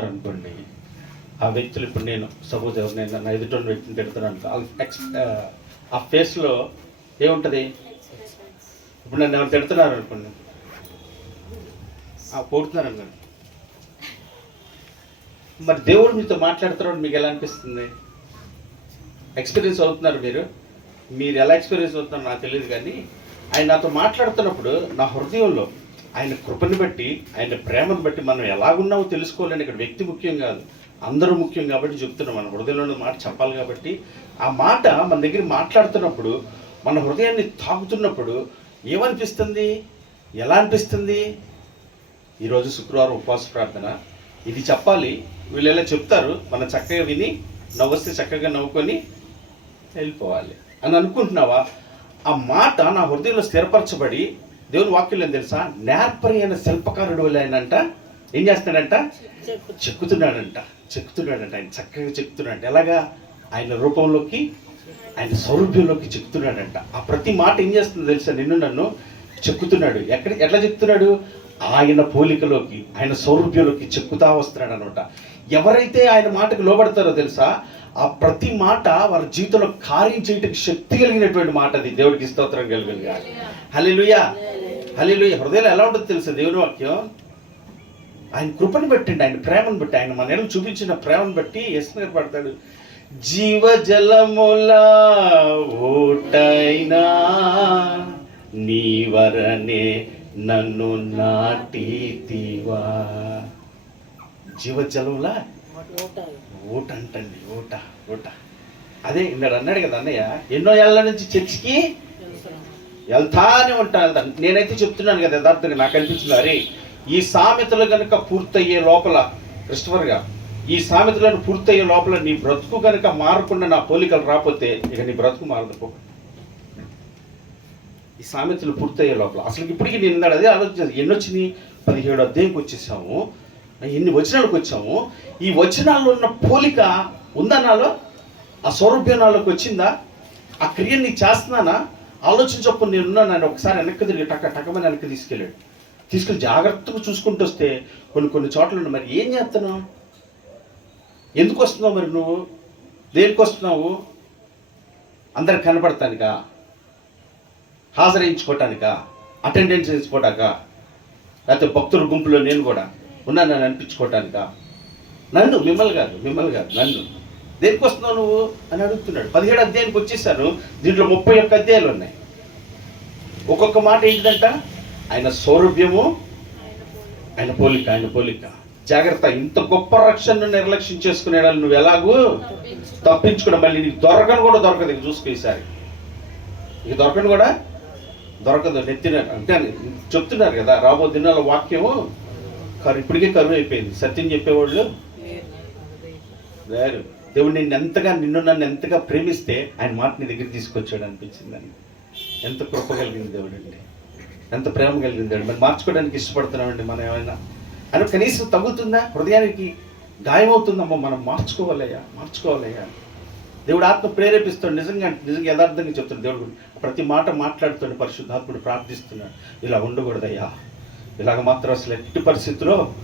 అనుకోండి. ఆ వ్యక్తులు ఇప్పుడు నేను సపోజ్ ఎవరు నేను నా ఎదుటి వ్యక్తిని తిడుతున్నాను అనుకో, ఆ ఎక్స్ ఆ ఫేస్లో ఏముంటుంది? ఇప్పుడు నన్ను ఎవరు తిడుతున్నారు అనుకోండి. ఆ పొడుతున్నారు అనుకోండి. మరి దేవుడు మీతో మాట్లాడుతున్నాడు మీకు ఎలా అనిపిస్తుంది? ఎక్స్పీరియన్స్ అవుతున్నారు మీరు? మీరు ఎలా ఎక్స్పీరియన్స్ అవుతున్నారో నాకు తెలియదు కానీ ఆయన నాతో మాట్లాడుతున్నప్పుడు నా హృదయంలో ఆయన కృపని బట్టి ఆయన ప్రేమను బట్టి మనం ఎలాగున్నామో తెలుసుకోవాలని ఇక్కడ వ్యక్తి ముఖ్యం కాదు. అందరూ ముఖ్యం కాబట్టి చెప్తున్నాం. మన హృదయంలో మాట చెప్పాలి కాబట్టి. ఆ మాట మన దగ్గర మాట్లాడుతున్నప్పుడు మన హృదయాన్ని తాకుతున్నప్పుడు ఏమనిపిస్తుంది? ఎలా అనిపిస్తుంది? ఈరోజు శుక్రవారం ఉపవాస ప్రార్థన. ఇది చెప్పాలి. వీళ్ళు ఎలా చెప్తారు. మనం చక్కగా విని నవ్వస్తే చక్కగా నవ్వుకొని వెళ్ళిపోవాలి. అని అనుకుంటున్నావా? ఆ మాట నా హృదయంలో స్థిరపరచబడి దేవుని వాక్యం ఏం తెలుసా? నేర్పరి అయిన శిల్పకారుడు వల్ల ఆయనంట ఏం చేస్తున్నాడంట? చెక్కుతున్నాడంట. చెక్కుతున్నాడంట. ఆయన చక్కగా చెక్కుతున్నాడంట. ఎలాగా? ఆయన రూపంలోకి ఆయన సౌరభ్యంలోకి చెక్కుతున్నాడంట. ఆ ప్రతి మాట ఏం చేస్తుందో తెలుసా? నిన్ను నన్ను చెక్కుతున్నాడు. ఎక్కడ ఎట్లా చెప్తున్నాడు ఆయన పోలికలోకి ఆయన సౌరభ్యంలోకి చెక్కుతా వస్తున్నాడు అనమాట ఎవరైతే ఆయన మాటకు లోబడతారో తెలుసా? ఆ ప్రతి మాట వారి జీవితంలో కార్యం చేయటం శక్తి కలిగినటువంటి మాట అది. దేవుడికి స్తోత్రం కలిగిన హలిలుయా హలిలుయ హృదయంలో ఎలా ఉంటుందో తెలుసు దేవుని వాక్యం? ఆయన కృపను పెట్టండి ఆయన ప్రేమను బట్టి ఆయన మన ఎడలు చూపించిన ప్రేమను బట్టి ఎస్నర్ పడతాడు. జీవజలముల ఓటైనా నీవరనే నన్ను నాటితివా. జీవజలములా ఓట. అంటండి ఓట ఓట. అదే ఇందాడు అన్నాడు కదా అన్నయ్య ఎన్నో ఏళ్ళ నుంచి చర్చికి వెళ్తానే ఉంటాను నేనైతే చెప్తున్నాను కదా యథార్థంగా నాకు అనిపించింది అరే ఈ సామెతలు కనుక పూర్తయ్యే లోపల క్రిస్టఫర్గా ఈ సామెతలను పూర్తయ్యే లోపల నీ బ్రతుకు కనుక మారకుండా నా పోలికలు రాకపోతే ఇక నీ బ్రతుకు మారదు పో. ఈ సామెతలు పూర్తయ్యే లోపల అసలు ఇప్పటికీ నేను అదే ఆలోచించాను ఎన్ని వచ్చినాయి పదిహేడు అధ్యాయంకి వచ్చేసాము. ఎన్ని వచనాలకు వచ్చాము ఈ వచనాల్లో ఉన్న పోలిక ఉందా నాలో? ఆ సౌరభ్యం నాలోకి వచ్చిందా? ఆ క్రియని చేస్తున్నానా? ఆలోచించప్పుడు నేను ఉన్నాను ఆయన ఒకసారి వెనక్కి తిరిగి టక్క టక్కమని వెనక్కి తీసుకెళ్ళాడు. తీసుకెళ్ళి జాగ్రత్తగా చూసుకుంటూ వస్తే కొన్ని కొన్ని చోట్ల మరి ఏం చేస్తున్నావు? ఎందుకు వస్తున్నావు మరి నువ్వు? దేనికి వస్తున్నావు? అందరికి కనపడతానికా హాజరించుకోవటానికా అటెండెన్స్ వేసుకోవటానికా లేకపోతే భక్తుల గుంపులో నేను కూడా? ఉన్నాను నన్ను అనిపించుకోవటానికా నన్ను మిమ్మల్ని కాదు మిమ్మల్ని కాదు నన్ను దేనికి వస్తున్నావు నువ్వు? అని అడుగుతున్నాడు. పదిహేడు అధ్యాయానికి వచ్చేసాను. దీంట్లో ముప్పై ఒక్క అధ్యాయాలు ఉన్నాయి. ఒక్కొక్క మాట ఏంటంట ఆయన సౌరభ్యము ఆయన పోలిక ఆయన పోలిక. జాగ్రత్త ఇంత గొప్ప రక్షణను నిర్లక్ష్యం చేసుకునే వాళ్ళు నువ్వు ఎలాగూ? తప్పించుకోవడం మళ్ళీ నీకు దొరకను కూడా దొరకదు. ఇక చూసుకో ఈసారి. ఇక దొరకను కూడా దొరకదు. నెత్తిన అంటే చెప్తున్నారు కదా రాబో దినాల వాక్యము. కరు ఇప్పటికే కరువు అయిపోయింది. సత్యం చెప్పేవాళ్ళు వేరు. దేవుడు నిన్ను ఎంతగా నిన్ను నన్ను ఎంతగా ప్రేమిస్తే ఆయన మాట నీ దగ్గర తీసుకొచ్చాడు అనిపించిందని. ఎంత కృప కలిగింది దేవుడు అండి. ఎంత ప్రేమ కలిగింది దేవుడు. మరి మార్చుకోవడానికి ఇష్టపడుతున్నామండి మనం ఏమైనా? అని కనీసం తగ్గుతుందా? హృదయానికి గాయమవుతుందమ్మా మనం మార్చుకోవాలయ్యా మార్చుకోవాలయ్యా. దేవుడు ఆత్మ ప్రేరేపిస్తాడు. నిజంగా నిజంగా యథార్థంగా చెప్తాడు దేవుడు. ప్రతి మాట మాట్లాడుతాడు పరిశుద్ధాత్ముడు ప్రార్థిస్తున్నాడు. ఇలా ఉండకూడదయ్యా. ఇలాగ మాత్రం అసలు ఎట్టి పరిస్థితిలో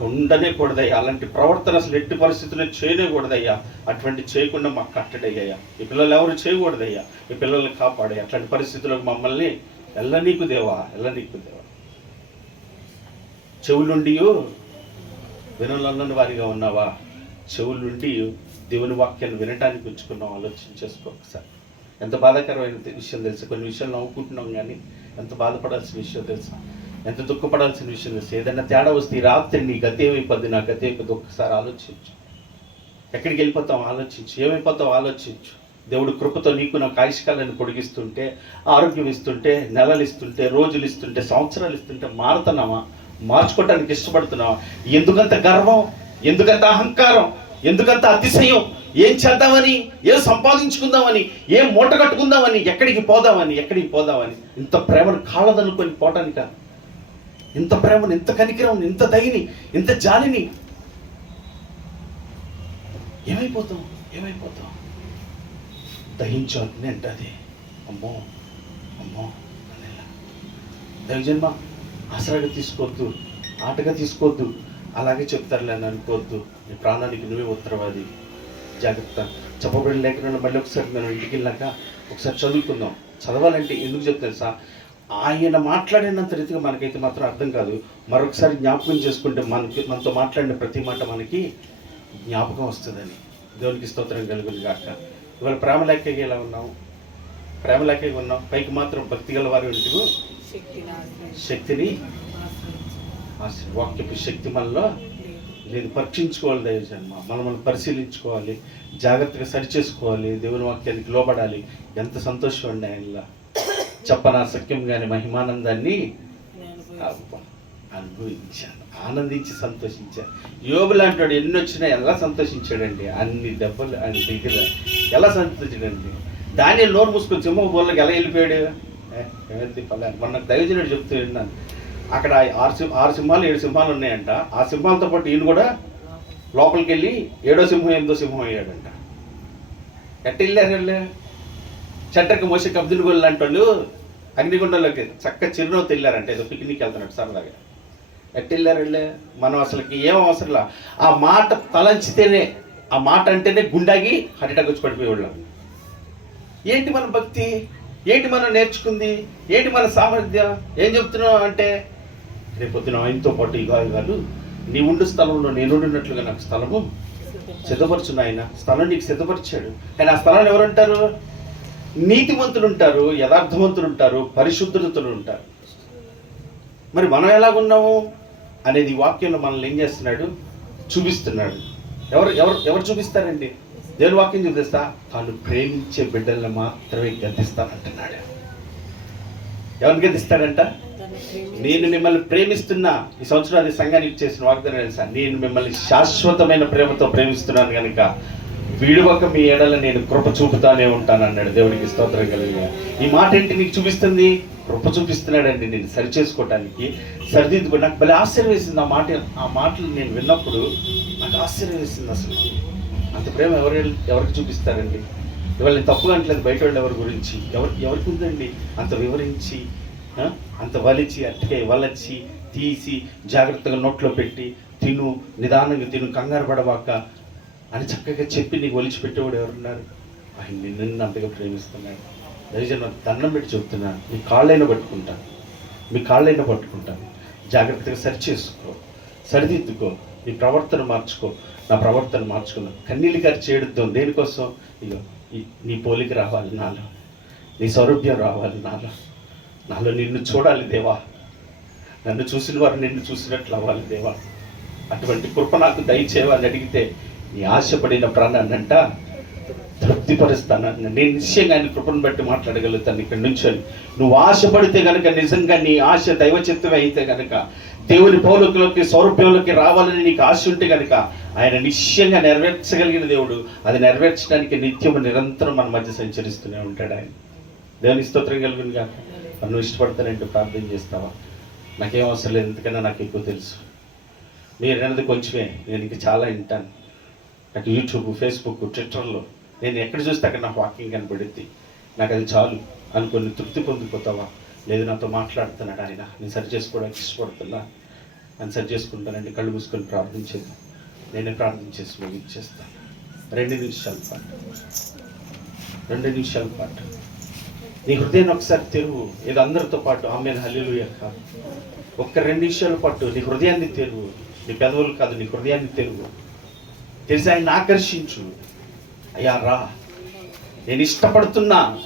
ఉండనే కూడదయ్యా. అలాంటి ప్రవర్తన అసలు ఎట్టి పరిస్థితుల్లో చేయనే కూడదయ్యా. అటువంటి చేయకుండా మాకు కట్టడయ్యా. ఈ పిల్లలు ఎవరు చేయకూడదయ్యా. ఈ పిల్లల్ని కాపాడయ్యా అట్లాంటి పరిస్థితులకు మమ్మల్ని ఎల్లనీకు దేవా ఎల్లనీకు దేవా. చెవులుండి వినలన్నని వారిగా ఉన్నావా? చెవులుండి దేవుని వాక్యాన్ని వినటానికి ఉంచుకున్నాం ఆలోచన చేసుకో ఒకసారి. ఎంత బాధాకరమైన విషయం తెలుసు. కొన్ని విషయాలు నవ్వుకుంటున్నాం కానీ ఎంత బాధపడాల్సిన విషయం తెలుసు. ఎంత దుఃఖపడాల్సిన విషయం తెలుసు? ఏదైనా తేడా వస్తే ఈ రాత్రి నీ గతి ఏమైపోద్ది? నా గతి అయిపోద్ది ఒక్కసారి ఆలోచించు. ఎక్కడికి వెళ్ళిపోతాం ఆలోచించు. ఏమైపోతావు? ఆలోచించు. దేవుడు కృపతో నీకు నాకు ఆయుష్కాలను పొడిగిస్తుంటే ఆరోగ్యం ఇస్తుంటే నెలలు ఇస్తుంటే రోజులు ఇస్తుంటే సంవత్సరాలు ఇస్తుంటే మారుతున్నామా మార్చుకోవటానికి ఇష్టపడుతున్నావా? ఎందుకంత గర్వం? ఎందుకంత అహంకారం? ఎందుకంత అతిశయం? ఏం చేద్దామని? ఏం సంపాదించుకుందామని? ఏం మూట కట్టుకుందామని? ఎక్కడికి పోదామని? ఎక్కడికి పోదామని? ఇంత ప్రేమను కాలదనుకొని పోవటానిక? ఇంత ప్రేమను ఇంత కనికరం ఇంత దయని ఇంత జాలిని. ఏమైపోతాం? ఏమైపోతాం? దహించాలని అగ్ని అంటది. అమ్మో అమ్మో దైవజన్మ ఆసరాగా తీసుకోవద్దు ఆటగా తీసుకోవద్దు. అలాగే చెప్తారులే అని అనుకోవద్దు. నీ ప్రాణానికి నువ్వే ఉత్తరవాది. జాగ్రత్త. చెప్పబడిన లేఖనంలో మళ్ళీ ఒకసారి మనం ఇంటికి వెళ్ళాక ఒకసారి చదువుకుందాం. చదవాలంటే ఎందుకు చెప్తాను సార్? ఆయన మాట్లాడినంత రీతిగా మనకైతే మాత్రం అర్థం కాదు. మరొకసారి జ్ఞాపకం చేసుకుంటే మనకి మనతో మాట్లాడిన ప్రతి మాట మనకి జ్ఞాపకం వస్తుందని. దేవునికి స్తోత్రం కలుగుని గాక. ఇవాళ ప్రేమ లేఖగా ఎలా ఉన్నాం ప్రేమ లేఖగా ఉన్నాం పైకి మాత్రం భక్తి గల వారి ఇంటికి శక్తిని వాక్యపు శక్తి మనలో లేదు. పరీక్షించుకోవాలి దైవ జన్మ మనం మనం పరిశీలించుకోవాలి. జాగ్రత్తగా సరిచేసుకోవాలి దేవుని వాక్యానికి లోబడాలి. ఎంత సంతోషం అండి ఆయనలా. చెప్పనా సఖ్యం కానీ మహిమానందాన్ని అనుభవించాను. ఆనందించి సంతోషించాను యోబు లాంటి వాడు ఎన్ని వచ్చినా ఎలా సంతోషించాడండి? అన్ని దెబ్బలు అన్ని దగ్గర ఎలా సంతోషించాడండి? దాని నోరు మూసుకొని సింహ బోర్లకి ఎలా వెళ్ళిపోయాడు? పలానా మొన్న దైవజనుడు చెప్తూ విన్నాను. అక్కడ ఆరు సింహ ఆరు సింహాలు ఏడు సింహాలు ఉన్నాయంట. ఆ సింహాలతో పాటు ఈయన కూడా లోపలికి వెళ్ళి ఏడో సింహం ఎనిమిదో సింహం అయ్యాడంట. ఎట్ట వెళ్ళారు వీళ్ళు? చెట్టకి మోసే కబ్దులు గొల్లు లాంటి వాళ్ళు అగ్నిగుండంలోకి చక్క చిరునవ్వు తెల్లారంటే ఏదో పిక్నిక్ వెళ్తున్నాడు సరదాగా ఎట్టెళ్ళారు వెళ్ళే? మనం అసలుకి ఏం అవసరంలా ఆ మాట తలంచితేనే ఆ మాట అంటేనే గుండాగి హరిటాక్ వచ్చి పడిపోయేవాళ్ళం. ఏంటి మన భక్తి? ఏంటి మనం నేర్చుకుంది? ఏంటి మన సామర్థ్యం? ఏం చెప్తున్నావు అంటే రేపొద్దున ఆయనతో పాటు ఈ గాయగాలు నీ ఉండు స్థలంలో నేనుండినట్లుగా నాకు స్థలము సిద్ధపరచున్నాయన స్థలం నీకు సిద్ధపరిచాడు. కానీ ఆ స్థలాన్ని ఎవరంటారు? నీతివంతులు ఉంటారు యథార్థవంతులు ఉంటారు పరిశుద్ధులతులు ఉంటారు మరి మనం ఎలాగున్నాము అనేది వాక్యంలో మనల్ని ఏం చేస్తున్నాడు? చూపిస్తున్నాడు. ఎవరు ఎవరు ఎవరు చూపిస్తారండి? దేవుని వాక్యం చూపిస్తా? తాను ప్రేమించే బిడ్డల్ని మాత్రమే గద్దిస్తానంటున్నాడు ఎవరిని గద్దిస్తాడంట? నేను మిమ్మల్ని ప్రేమిస్తున్నా. ఈ సంవత్సరం అది సంఘానికి చేసిన వాగ్దానం సార్ నేను మిమ్మల్ని శాశ్వతమైన ప్రేమతో ప్రేమిస్తున్నాను కనుక విడువక మీ ఎడల నేను కృప చూపుతానే ఉంటాను అన్నాడు. దేవుడికి స్తోత్రం కలిగిన ఈ మాట ఏంటి నీకు చూపిస్తుంది? కృప చూపిస్తున్నాడండి నేను సరి చేసుకోవటానికి సరిదిద్దుకో నాకు భలే ఆశ్చర్యం వేసింది ఆ మాట ఆ మాటలు నేను విన్నప్పుడు నాకు ఆశ్చర్యం వేసింది అసలు. అంత ప్రేమ ఎవరు ఎవరికి చూపిస్తారండి? ఇవాళ నేను తప్పుగా అంటలేదు బయట వాళ్ళు ఎవరి గురించి? ఎవరు ఎవరికి ఉందండి? అంత వివరించి అంత వలిచి అట్టికే వలచి తీసి జాగ్రత్తగా నోట్లో పెట్టి తిను నిదానంగా తిను కంగారు పడవాక అని చక్కగా చెప్పి నీకు ఒలిచిపెట్టేవాడు ఎవరున్నారు? ఆయన నిన్ను అంతగా ప్రేమిస్తున్నాడు. దయచేసి నాకు దండం పెట్టి చెప్తున్నాను. మీ కాళ్ళైనా పట్టుకుంటాను మీ కాళ్ళైనా పట్టుకుంటాను జాగ్రత్తగా సరి చేసుకో సరిదిద్దుకో. నీ ప్రవర్తన మార్చుకో. నా ప్రవర్తన మార్చుకున్నా. కన్నీళ్ళు గారు చేడుద్దాం దేనికోసం? ఇగో నీ పోలిక రావాలి నాలో. నీ సౌరభ్యం రావాలి నాలో. నాలో నిన్ను చూడాలి దేవా. నన్ను చూసిన వారు నిన్ను చూసినట్లు అవ్వాలి దేవా. అటువంటి కృప నాకు దయచేయమని అడిగితే నీ ఆశపడిన ప్రాణాన్ని అంట తృప్తిపరుస్తాను. నేను నిశ్చయంగా ఆయన కృపను బట్టి మాట్లాడగలుగుతాను ఇక్కడ నుంచి నువ్వు ఆశపడితే కనుక నిజంగా నీ ఆశ దైవ చిత్తమే అయితే గనక దేవుని పౌలకులకి సౌరభ్యంలోకి రావాలని నీకు ఆశ ఉంటే కనుక ఆయన నిశ్చయంగా నెరవేర్చగలిగిన దేవుడు. అది నెరవేర్చడానికి నిత్యం నిరంతరం మన మధ్య సంచరిస్తూనే ఉంటాడు ఆయన. దేవుని స్తోత్రం కలిగిన కాక నన్ను ఇష్టపడతానంటే ప్రార్థన చేస్తావా? నాకేం అవసరం లేదు ఎందుకన్నా నాకు ఎక్కువ తెలుసు. మీరు అనేది కొంచెమే నేను ఇంక చాలా వింటాను. నాకు యూట్యూబ్ ఫేస్బుక్ ట్విట్టర్లో నేను ఎక్కడ చూస్తే అక్కడ నాకు వాకింగ్ కనబడుద్ది. నాకు అది చాలు అనుకొని తృప్తి పొందిపోతావా? లేదు నాతో మాట్లాడుతున్నాడు ఆయన. నేను సరి చేసుకోవడానికి ఇష్టపడుతున్నా అని సరి చేసుకుంటానండి. కళ్ళు మూసుకొని ప్రార్థించేది నేనే ప్రార్థించేసి ముగించేస్తాను రెండు నిమిషాల పాటు. రెండు నిమిషాల పాటు. నీ హృదయాన్ని ఒకసారి తెరువు. ఇది అందరితో పాటు ఆమె హల్లు యొక్క ఒక్క రెండు నిమిషాల పాటు నీ హృదయాన్ని తెరువు. నీ పెదవులు కాదు నీ హృదయాన్ని తెరువు. తెలిసి ఆయన ఆకర్షించు. అయ్యా రా. నేను ఇష్టపడుతున్నా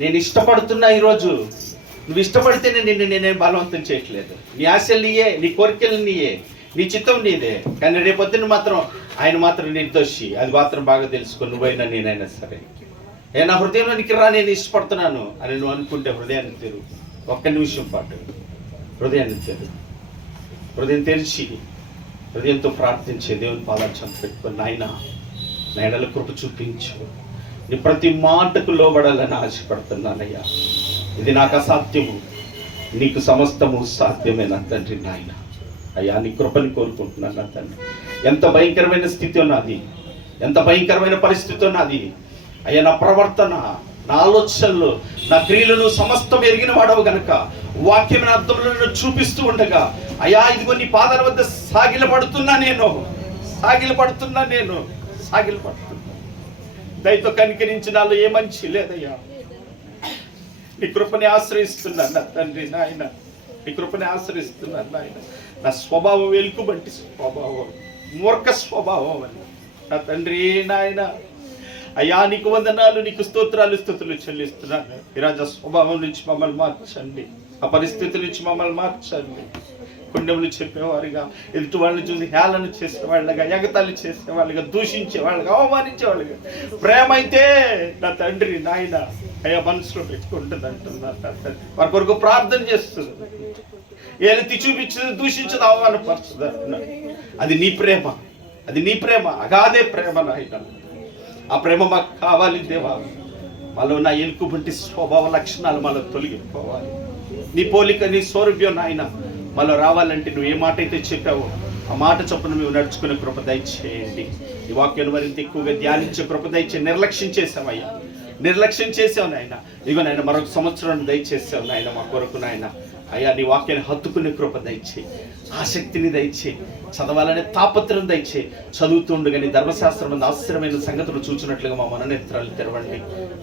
నేను ఇష్టపడుతున్నా ఈరోజు. నువ్వు ఇష్టపడితే నేను నిన్ను నేనేం బలవంతం చేయట్లేదు. నీ ఆశలు నీయే నీ కోరికలు నీయే నీ చిత్తం నీదే. కానీ రేపొద్దున మాత్రం ఆయన మాత్రం నిర్దోషి. అది మాత్రం బాగా తెలుసుకొని నువ్వైనా నేనైనా సరే. ఏ నా హృదయంలోనికి రా నేను ఇష్టపడుతున్నాను. అని నువ్వు అనుకుంటే హృదయాన్ని తెరు. ఒక్క నిమిషం పాటు. హృదయాన్ని తెరు. హృదయం తెరిచి హృదయంతో ప్రార్థించే దేవుని పాదాలు పెట్టుకుని నాయన నా ఎడల కృప చూపించు. నీ ప్రతి మాటకు లోబడాలని ఆశపడుతున్నానయ్యా. ఇది నాకు అసాధ్యము. నీకు సమస్తము సాధ్యమైన తండ్రి నాయన? అయ్యా నీ కృపని కోరుకుంటున్నాను నా తండ్రి. ఎంత భయంకరమైన స్థితి ఉన్నది. ఎంత భయంకరమైన పరిస్థితి ఉన్నది. అయ్యా నా ప్రవర్తన నా ఆలోచనలు నా క్రియలను సమస్తం ఎరిగిన వాడవు గనక. వాక్యమైన అర్థములను చూపిస్తూ ఉండగా అయ్యా ఇదిగో నీ పాదాల వద్ద సాగిల పడుతున్నా నేను. సాగిల పడుతున్నా నేను. సాగిల పడుతున్నా దయతో కనికరించిన వాళ్ళు ఏ మంచి లేదయ్యా. నీ కృపని ఆశ్రయిస్తున్నాను నా తండ్రి నాయన. నీ కృపని ఆశ్రయిస్తున్నాను నాయన. నా స్వభావం వెలుకుబంటి స్వభావం. మూర్ఖ స్వభావం అని నా తండ్రి నాయన. అయ్యా నీకు వందనాలు నీకు స్తోత్రాలు స్థుతులు చెల్లిస్తున్నాను. ఈరోజు రాజా స్వభావం నుంచి మమ్మల్ని మార్చండి. ఆ పరిస్థితి నుంచి మమ్మల్ని మార్చండి. పుణ్యములు చెప్పేవారుగా ఎదుటి వాళ్ళని చూసి హేళన చేసేవాళ్ళగా ఎగతాళి చేసేవాళ్ళుగా దూషించే అవమానించేవాళ్ళుగా. ప్రేమ అయితే నా తండ్రి నాయన అయ్యా మనసులో పెట్టుకుంటుంది అంటున్నారు నా వారి కొరకు ప్రార్థన చేస్తుంది ఏలెత్తి చూపించదు దూషించదు అవమానపరచదు అంటున్నారు అది నీ ప్రేమ అది నీ ప్రేమ అగాదే ప్రేమ నాయన. ఆ ప్రేమ మాకు కావాలి దేవా. మాలో నా ఎలుకుబంటి స్వభావ లక్షణాలు మాలో తొలగిపోవాలి. నీ పోలిక నీ సౌరభ్యం నాయన. మళ్ళీ రావాలంటే నువ్వు ఏ మాట అయితే చెప్పావో ఆ మాట చొప్పున మేము నడుచుకునే కృప దయచేయండి. ఈ వాక్యాన్ని మరింత ఎక్కువగా ధ్యానించే కృప దయచే నిర్లక్ష్యం చేసామయ్యా నిర్లక్ష్యం చేసావు నాయన. ఇదిగో నాయన మరొక సంవత్సరం దయచేసావు నాయన మా కొరకు నాయన. అయ్యా నీ వాక్యాన్ని హత్తుకునే కృప దయచే ఆసక్తిని దయచే చదవాలనే తాపత్రం దయచే చదువుతుండగానే ధర్మశాస్త్రం మంది ఆశ్చర్యమైన సంగతులు చూచినట్లుగా మా మననేత్రాలు తెరవండి.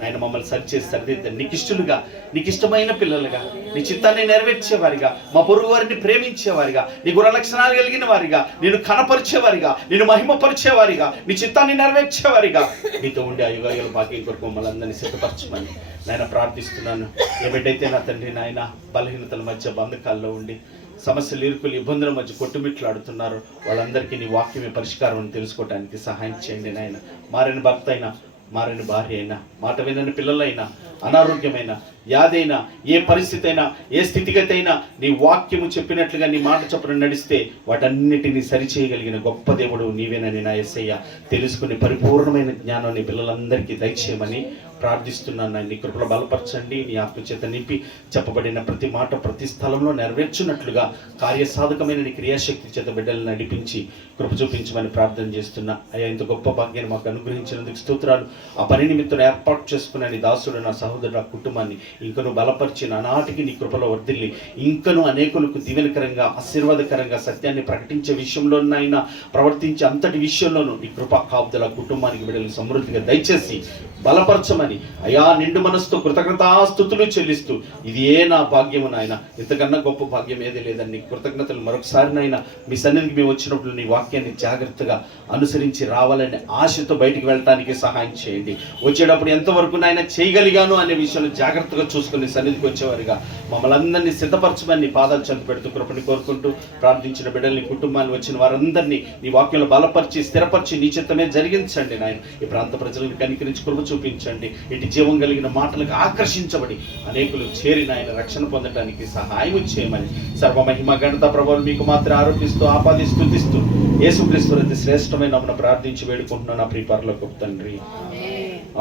ఆయన మమ్మల్ని సరిచేసి సరిదిద్దండి నీకు ఇష్టలుగా నీకు ఇష్టమైన పిల్లలుగా నీ చిత్తాన్ని నెరవేర్చేవారిగా మా పొరుగు వారిని ప్రేమించేవారిగా నీ గుణ లక్షణాలు కలిగిన వారిగా నేను కనపరిచేవారిగా నేను మహిమపరిచేవారిగా నీ చిత్తాన్ని నెరవేర్చేవారిగా. నీతో ఉండే అయుగాయులు బాకీ కొరకు మమ్మల్ని అందరినీ సిద్ధపరచమని నాయన ప్రార్థిస్తున్నాను. ఏమిటైతే నా తండ్రి నాయన బలహీనతలు మధ్య బంధకాల్లో ఉండి సమస్యలు ఇరుకులు ఇబ్బందుల మధ్య కొట్టుమిట్లాడుతున్నారు. వాళ్ళందరికీ నీ వాక్యమే పరిష్కారం అని తెలుసుకోవడానికి సహాయం చేయండి నాయన. మారిన భర్త అయినా మారిన భార్య అయినా మాట వినని పిల్లలైనా అనారోగ్యమైన యాదైనా ఏ పరిస్థితి అయినా ఏ స్థితిగతి అయినా నీ వాక్యము చెప్పినట్లుగా నీ మాట చొప్పున నడిస్తే వాటన్నిటిని సరిచేయగలిగిన గొప్ప దేవుడు నీవేనని నా ఎస్సయ్య తెలుసుకుని పరిపూర్ణమైన జ్ఞానాన్ని పిల్లలందరికీ దయచేయమని ప్రార్థిస్తున్నాను నీ కృపలో బలపరచండి నీ ఆత్మచేత నింపి చెప్పబడిన ప్రతి మాట ప్రతి స్థలంలో నెరవేర్చున్నట్లుగా కార్యసాధకమైన నీ క్రియాశక్తి చేత బిడ్డలను నడిపించి కృప చూపించమని ప్రార్థన చేస్తున్నా. అయ్యా ఇంత గొప్ప భాగ్యాన్ని మాకు అనుగ్రహించినందుకు స్తోత్రాలు. ఆ పని నిమిత్తం ఏర్పాటు చేసుకున్న నీ దాసుడు నా సహోదరుడు ఆ కుటుంబాన్ని ఇంకను బలపరిచిన నాటికి నీ కృపలో వర్దిల్లి ఇంకను అనేకులకు దీవెనకరంగా ఆశీర్వాదకరంగా సత్యాన్ని ప్రకటించే విషయంలోనైనా ప్రవర్తించే అంతటి విషయంలోనూ నీ కృప కాపుదల కుటుంబానికి బిడ్డలు సమృద్ధిగా దయచేసి బలపరచమని అయా నిండు మనసుతో కృతజ్ఞతాస్థుతులు చెల్లిస్తూ ఇది ఏ నా భాగ్యము నాయన. ఇంతకన్నా గొప్ప భాగ్యం ఏది లేదని కృతజ్ఞతలు మరొకసారి నాయన మీ సన్నిధికి మేము వచ్చినప్పుడు నీ వాక్యాన్ని జాగ్రత్తగా అనుసరించి రావాలనే ఆశతో బయటికి వెళ్ళటానికి సహాయం చేయండి. వచ్చేటప్పుడు ఎంతవరకు నాయన చేయగలిగాను అనే విషయంలో జాగ్రత్తగా చూసుకుని సన్నిధికి వచ్చేవారిగా. మమ్మల్ని అందరినీ సిద్ధపరచమని పాదాలు చెంత పెడుతూ కృపని కోరుకుంటూ ప్రార్థించిన బిడ్డల్ని కుటుంబాన్ని వచ్చిన వారందరినీ నీ వాక్యంలో బలపరిచి స్థిరపరిచి నీ చిత్తమే జరిగించండి నాయన. ఈ ప్రాంత ప్రజలను కనికరించి కృప చూపించండి. ఇటు జీవం కలిగిన మాటలకు ఆకర్షించబడి అనేకులు చేరి నాయన రక్షణ పొందడానికి సహాయం చేయమని. సర్వమహిమ గణత ప్రభావం మీకు మాత్రం ఆరోపిస్తూ ఆపాదిస్తూ స్తుతిస్తూ యేసుక్రీస్తు అతి శ్రేష్టమైన ప్రార్థించి వేడుకుంటున్నాను నా ప్రియ పరలోక తండ్రి.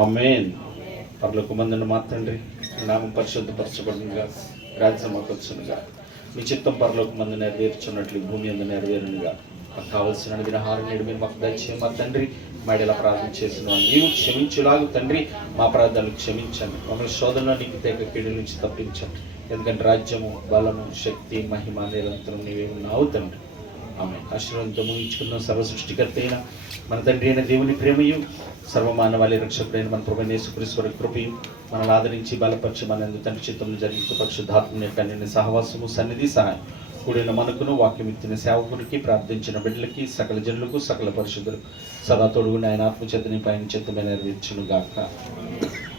అమేన్ పరలోక మందున మా తండ్రి. మీ నామం పరిశుద్ధపరచబడినగా రాజ్యం వచ్చునుగా మీ చిత్తం పరలోకి మందు నెరవేర్చున్నట్లు భూమి అందు నెరవేరునుగా. మాకు కావలసిన వినహారం నేడు మీరు మాకు దయచేయ మా తండ్రి మాడేలా ప్రార్థన చేసిన నీవు క్షమించులాగు తండ్రి మా ప్రార్థనలు క్షమించండి. మమ్మల్ని శోధనలో నీకు తెగ కీడు నుంచి తప్పించండి. ఎందుకంటే రాజ్యము బలము శక్తి మహిమ నిరంతరం నీవేమున్నావు తండ్రి. ఆమె ఆశీర్వాదంతో ముగించుకున్న సర్వ సృష్టికర్త అయిన మన తండ్రి అయిన దేవుని ప్రేమయు సర్వమానవాళి రక్షకుడైన మన ప్రభు యేసుక్రీశ్వర కృపి మనల్ని ఆదరించి బలపరిచి మన యందు తండ్రి చిత్తంలో జరిగిన పరిశుద్ధాత్మ యొక్క నిన్న సహవాసము సన్నిధి సహాయం కూడిన మనకును వాక్యం ఇచ్చిన ప్రార్థించిన బిడ్డలకి సకల జనులకు సకల పరిశుద్ధులు సదా తోడుగుని ఆయన ఆత్మచేతని పైన చేతమే నెరవేర్చును గాక.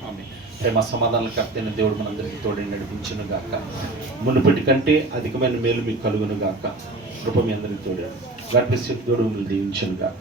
ఆమె ప్రేమ సమాధానాల కర్తైన దేవుడు మనందరికీ తోడని నడిపించును గాక. మునుపటి కంటే అధికమైన మేలు మీకు కలుగును గాక. కృప మీ అందరికీ తోడాడు గాడ్ దేవుడు మిమ్మల్ని దీవించును గాక.